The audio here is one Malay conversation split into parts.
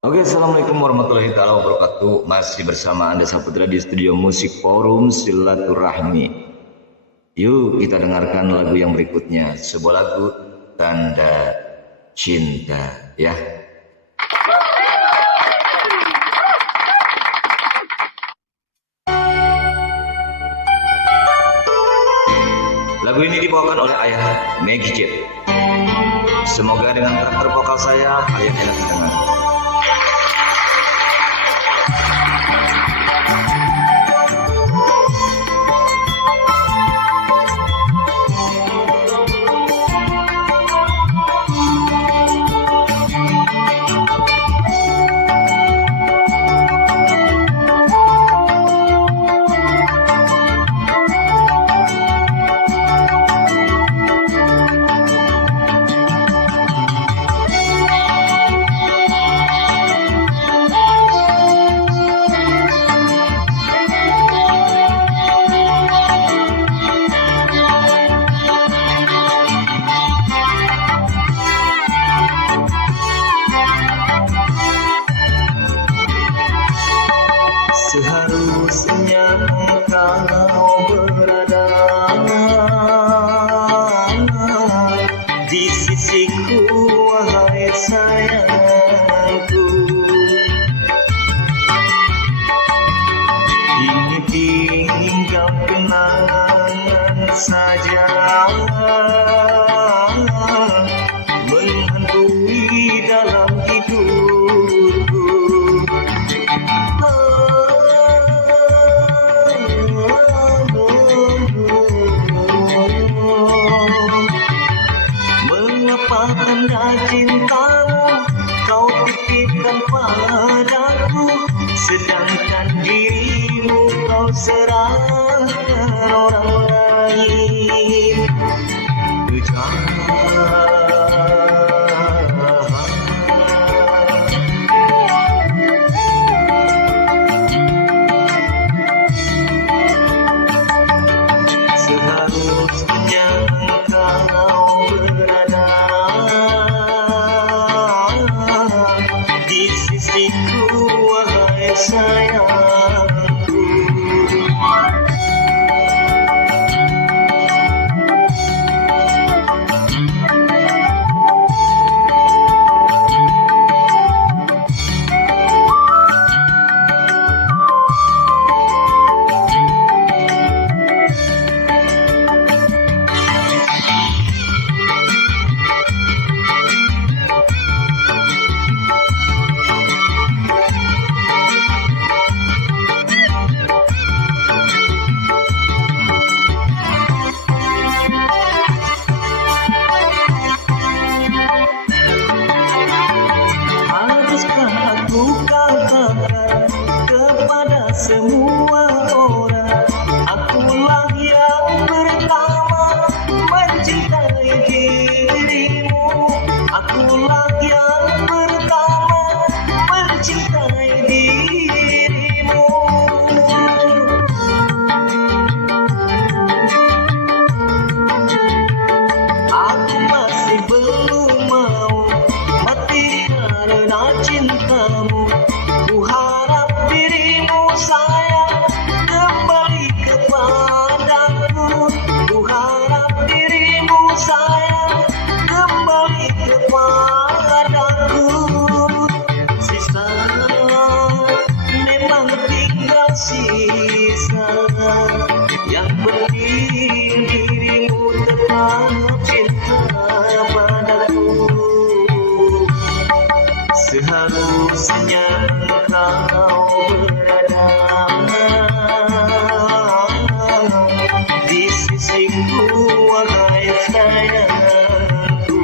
Oke, assalamualaikum warahmatullahi taala wabarakatuh. Masih bersama Anda Saputra di studio musik Forum Silaturahmi. Yuk kita dengarkan lagu yang berikutnya, sebuah lagu Tanda Cinta, ya. Lagu ini dibawakan oleh ayah Maggie Jet. Semoga dengan karakter vokal saya kalian enak didengar. Seharusnya engkau berada di sisiku, wahai sayangku. Ini tinggal kenangan saja menghantui dalam tidurku. Mengapa tanda cintamu kau titipkan padaku, sedangkan dirimu kau serahkan orang lain? Seharusnya engkau berada di sisiku, wahai sayangku. Aku katakan kepada semua orang, akulah yang pertama mencintai dirimu. Akulah yang pertama mencintai dirimu. Aku masih belum mau mati karena cintamu. Ku harap dirimu sayang kembali kepadaku. Ku harap dirimu sayang kembali kepadaku. Sisa memang tinggal sisa, yang penting dirimu tetap cinta padaku. Seharusnya engkau berada di sisiku, wahai sayangku.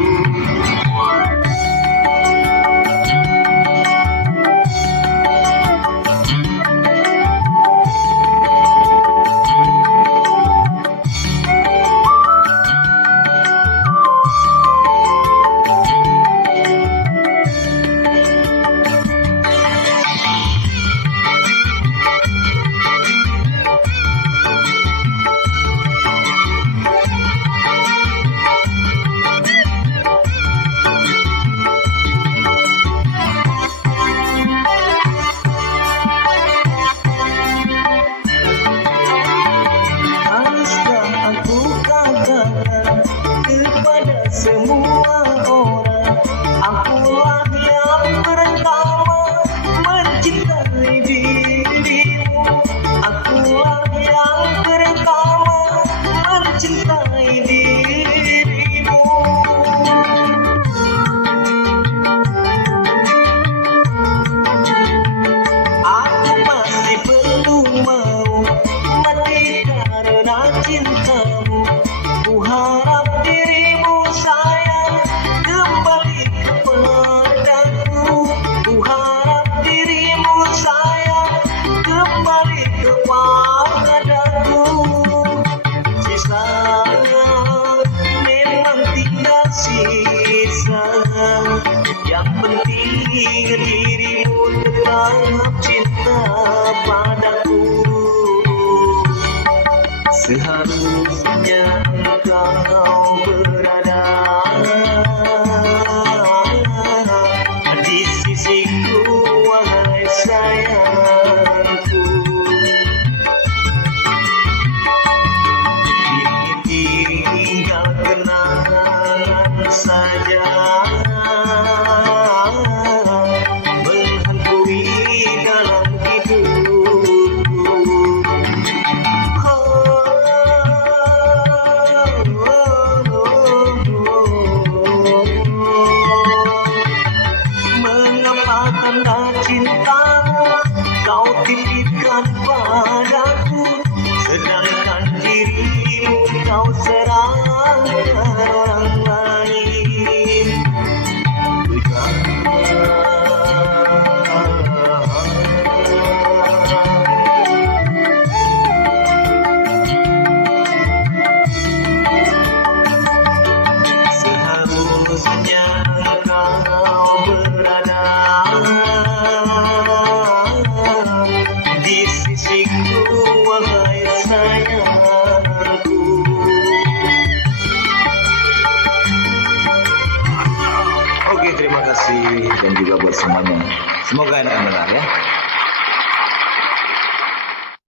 dirimu tetap cinta padaku. Seharusnya engkau berada di sisiku, wahai sayangku. Kini tinggal kenangan saja menghantui dalam hidupku. Mengapa tanda cintamu kau titipkan padaku, sedangkan dirimu kau serahkan orang lain. Seharusnya kau berada di sisiku, wahai sayangku. Oke, terima kasih dan juga buat semuanya. Semoga enak mendengar ya.